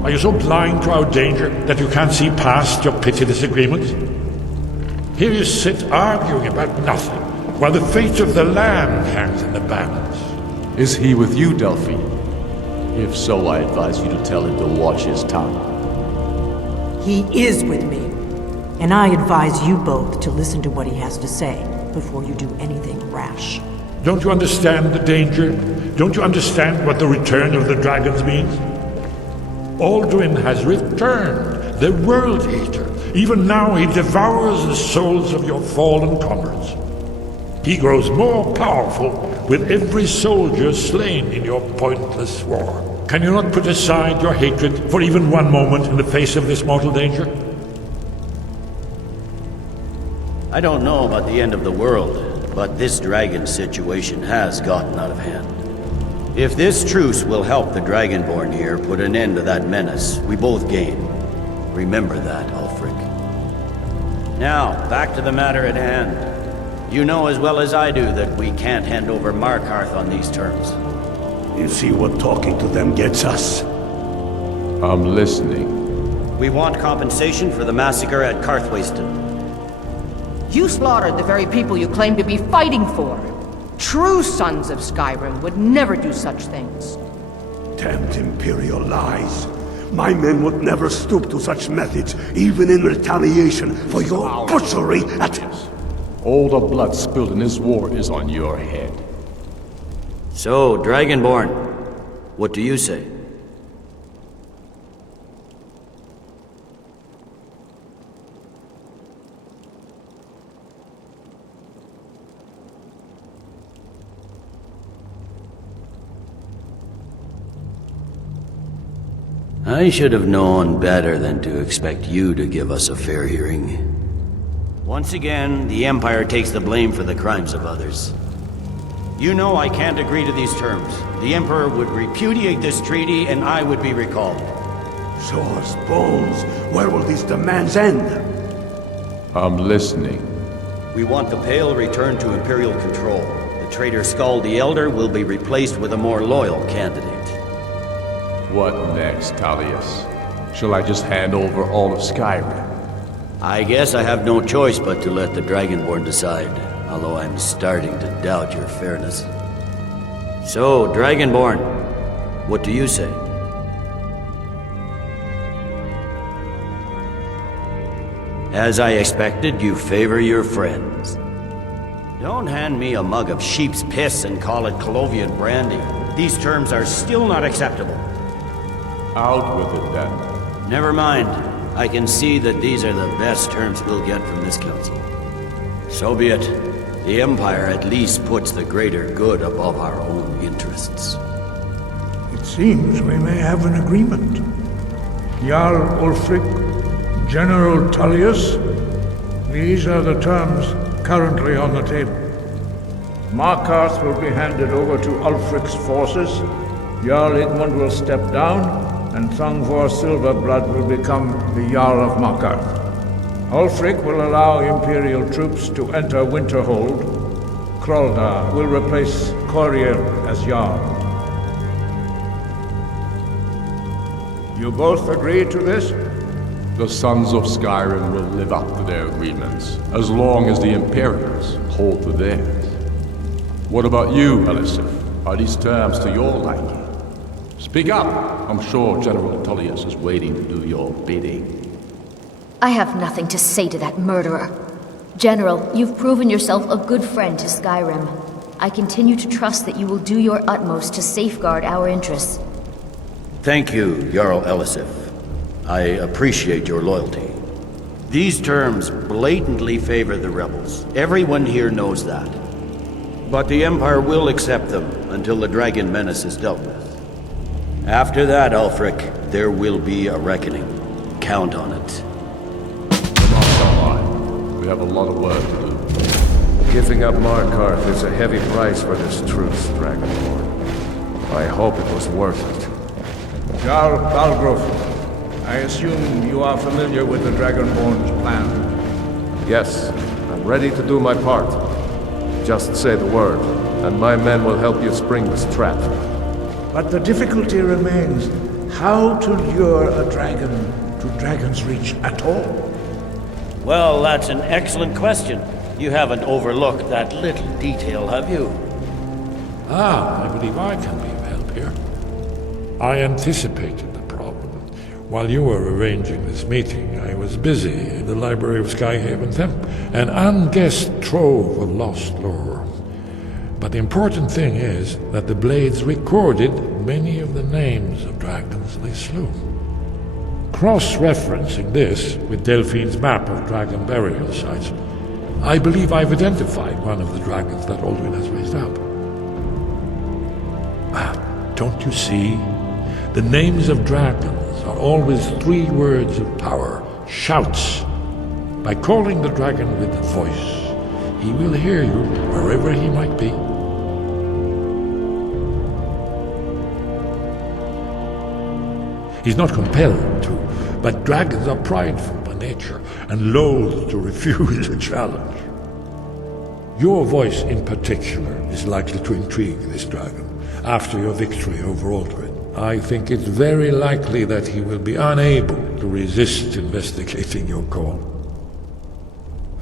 Are you so blind to our danger that you can't see past your petty disagreements? Here you sit arguing about nothing, while the fate of the land hangs in the balance. Is he with you, Delphine? If so, I advise you to tell him to watch his tongue. He is with me. And I advise you both to listen to what he has to say before you do anything rash. Don't you understand the danger? Don't you understand what the return of the dragons means? Alduin has returned, the World Eater. Even now he devours the souls of your fallen comrades. He grows more powerful with every soldier slain in your pointless war. Can you not put aside your hatred for even one moment in the face of this mortal danger? I don't know about the end of the world, but this dragon situation has gotten out of hand. If this truce will help the Dragonborn here put an end to that menace, we both gain. Remember that, Ulfric. Now, back to the matter at hand. You know as well as I do that we can't hand over Markarth on these terms. You see what talking to them gets us? I'm listening. We want compensation for the massacre at Karthwasten. You slaughtered the very people you claim to be fighting for. True sons of Skyrim would never do such things. Damned Imperial lies. My men would never stoop to such methods, even in retaliation for your butchery at... All the blood spilled in this war is on your head. So, Dragonborn, what do you say? I should have known better than to expect you to give us a fair hearing. Once again, the Empire takes the blame for the crimes of others. You know I can't agree to these terms. The Emperor would repudiate this treaty and I would be recalled. Show us bones. Where will these demands end? I'm listening. We want the Pale returned to Imperial control. The traitor Skull the Elder will be replaced with a more loyal candidate. What next, Tullius? Shall I just hand over all of Skyrim? I guess I have no choice but to let the Dragonborn decide, although I'm starting to doubt your fairness. So, Dragonborn, what do you say? As I expected, you favor your friends. Don't hand me a mug of sheep's piss and call it Colovian brandy. These terms are still not acceptable. Out with it, then. Never mind. I can see that these are the best terms we'll get from this council. So be it. The Empire at least puts the greater good above our own interests. It seems we may have an agreement. Jarl Ulfric, General Tullius, these are the terms currently on the table. Markarth will be handed over to Ulfric's forces, Jarl Igmund will step down, and Thungvor Silverblood will become the Jarl of Markarth. Ulfric will allow Imperial troops to enter Winterhold. Kraldar will replace Coriel as Jarl. You both agree to this? The sons of Skyrim will live up to their agreements, as long as the Imperials hold to theirs. What about you, Elisif? Are these terms to your liking? Speak up! I'm sure General Tullius is waiting to do your bidding. I have nothing to say to that murderer. General, you've proven yourself a good friend to Skyrim. I continue to trust that you will do your utmost to safeguard our interests. Thank you, Jarl Elisif. I appreciate your loyalty. These terms blatantly favor the rebels. Everyone here knows that. But the Empire will accept them until the dragon menace is dealt with. After that, Ulfric, there will be a reckoning. Count on it. We have a lot of work to do. Giving up Markarth is a heavy price for this truce, Dragonborn. I hope it was worth it. Jarl Balgrove, I assume you are familiar with the Dragonborn's plan. Yes, I'm ready to do my part. Just say the word, and my men will help you spring this trap. But the difficulty remains how to lure a dragon to Dragon's Reach at all. Well, that's an excellent question. You haven't overlooked that little detail, have you? I believe I can be of help here. I anticipated the problem. While you were arranging this meeting, I was busy in the library of Skyhaven Temple, an unguessed trove of lost lore. But the important thing is that the blades recorded many of the names of dragons they slew. Cross-referencing this with Delphine's map of dragon burial sites, I believe I've identified one of the dragons that Alduin has raised up. Don't you see? The names of dragons are always 3 words of power, shouts. By calling the dragon with a voice, he will hear you wherever he might be. He's not compelled to, but dragons are prideful by nature and loath to refuse a challenge. Your voice in particular is likely to intrigue this dragon after your victory over Alduin. I think it's very likely that he will be unable to resist investigating your call.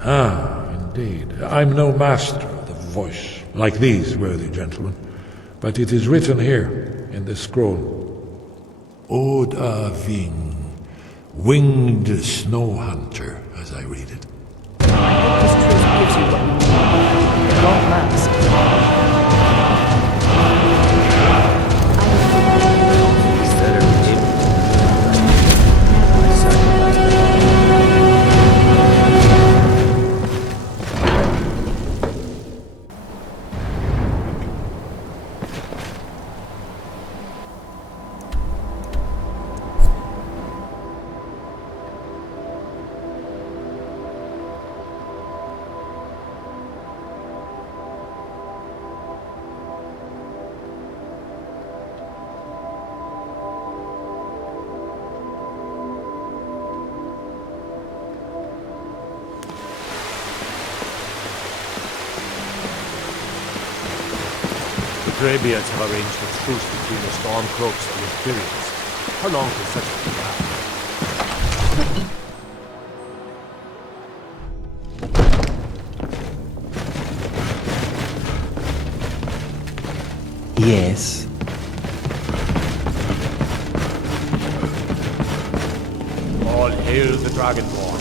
Indeed. I'm no master of the voice, like these worthy gentlemen, but it is written here in this scroll. Od Ving, winged snow hunter, as I read it. This truth gives you what you need. It won't last. The Greybeards have arranged a truce between the Stormcloaks and Imperials. How long can such a thing happen? Yes. All hail the Dragonborn.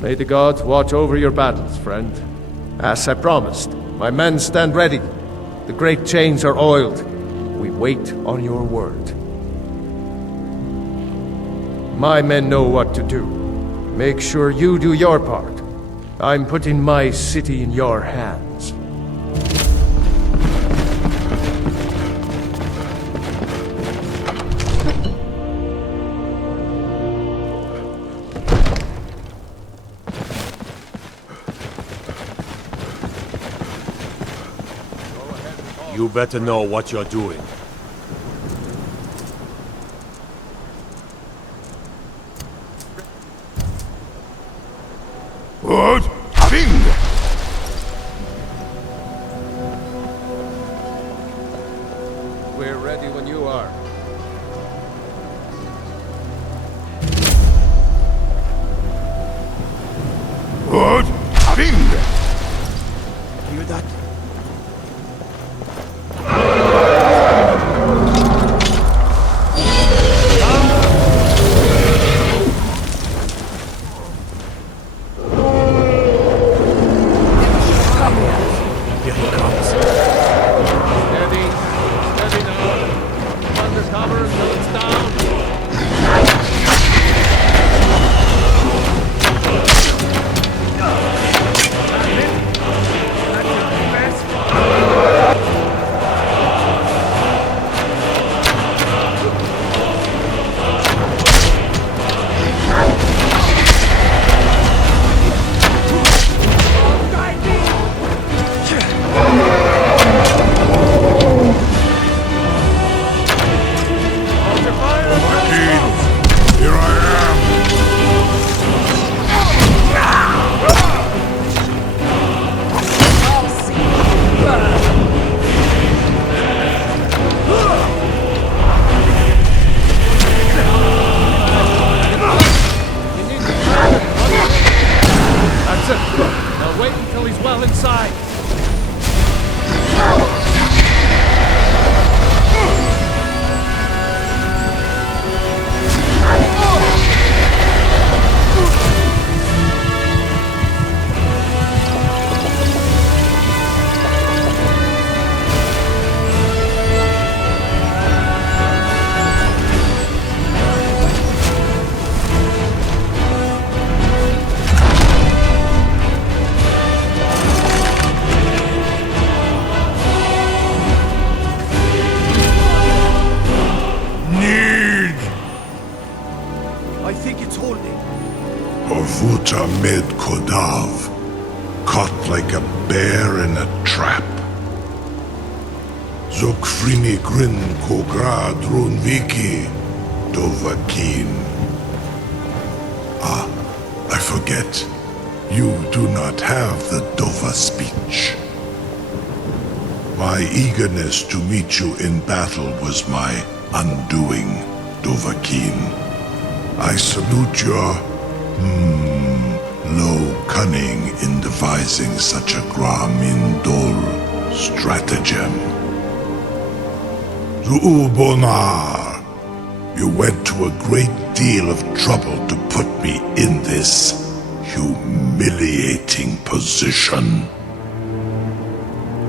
May the gods watch over your battles, friend. As I promised, my men stand ready. The great chains are oiled. We wait on your word. My men know what to do. Make sure you do your part. I'm putting my city in your hands. You better know what you're doing. What? Thing! We're ready when you are. What? Thing! Hear that? Orvuta med Kodav, caught like a bear in a trap. Zokfrini grin kogra drunviki dovakin. Ah, I forget. You do not have the Dova speech. My eagerness to meet you in battle was my undoing, Dovahkiin. I salute your, low cunning in devising such a Gramindol stratagem. Zu'ulbonar, you went to a great deal of trouble to put me in this humiliating position.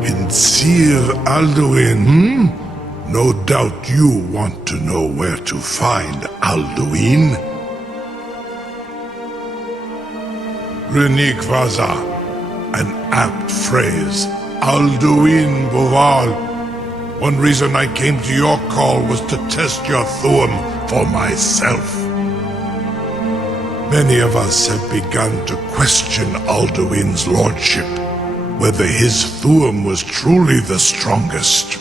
In Sir Alduin, No doubt you want to know where to find Alduin. Renikvaza, an apt phrase. Alduin Boval. One reason I came to your call was to test your Thuum for myself. Many of us have begun to question Alduin's lordship, whether his Thuum was truly the strongest.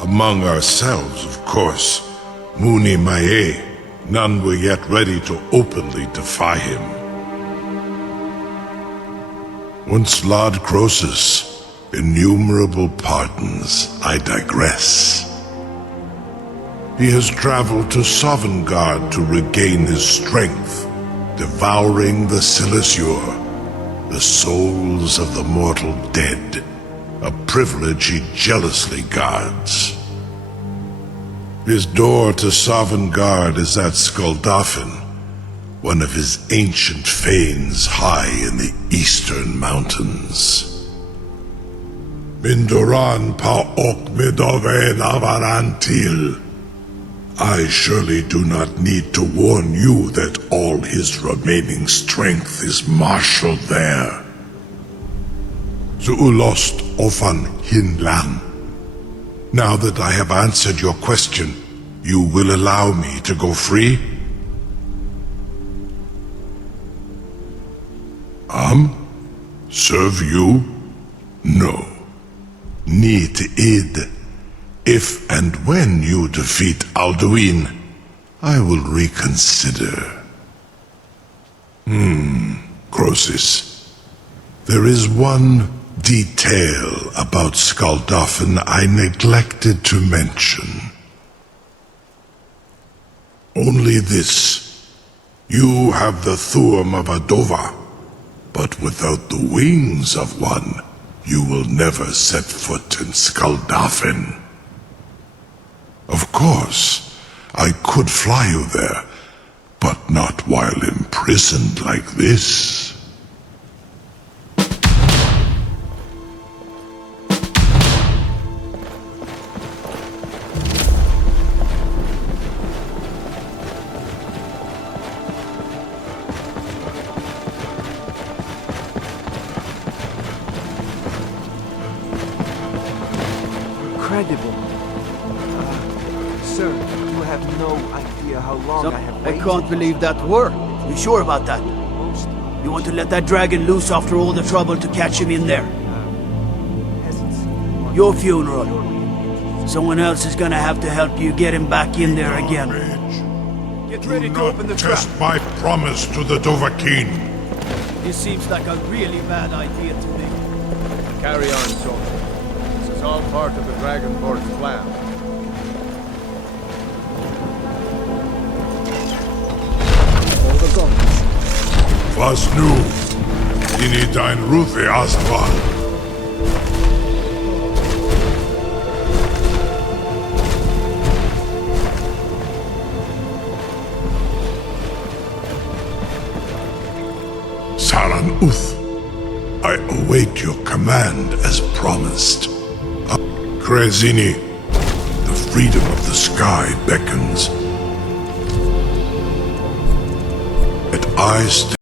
Among ourselves, of course, Muni Mae, none were yet ready to openly defy him. Once Lord Croesus, innumerable pardons, I digress. He has traveled to Sovngarde to regain his strength, devouring the Silesure, the souls of the mortal dead, a privilege he jealously guards. His door to Sovngarde is at Skuldafn, one of his ancient fanes high in the eastern mountains. Mindoran Paok Midoven Avarantil. I surely do not need to warn you that all his remaining strength is marshaled there. Zuulost Ofan Hinlan. Now that I have answered your question, you will allow me to go free? Serve you? No. Need id. If and when you defeat Alduin, I will reconsider. Croesus. There is one detail about Skaldafen I neglected to mention. Only this. You have the thumb of a Dova, but without the wings of one, you will never set foot in Skaldafen. Of course, I could fly you there, but not while imprisoned like this. Incredible. Sir, you have no idea how long I have waited. I can't believe that worked. You sure about that? You want to let that dragon loose after all the trouble to catch him in there? Your funeral. Someone else is gonna have to help you get him back in there again. Get ready to open the trap. Test my promise to the Dovahkiin. This seems like a really bad idea to me. Carry on, soldier. This is all part of the Dragonborn's plan. Was nu? Ini dein Rufe Astval. Saran Uth, I await your command as promised. Krezini, the freedom of the sky beckons. And I stand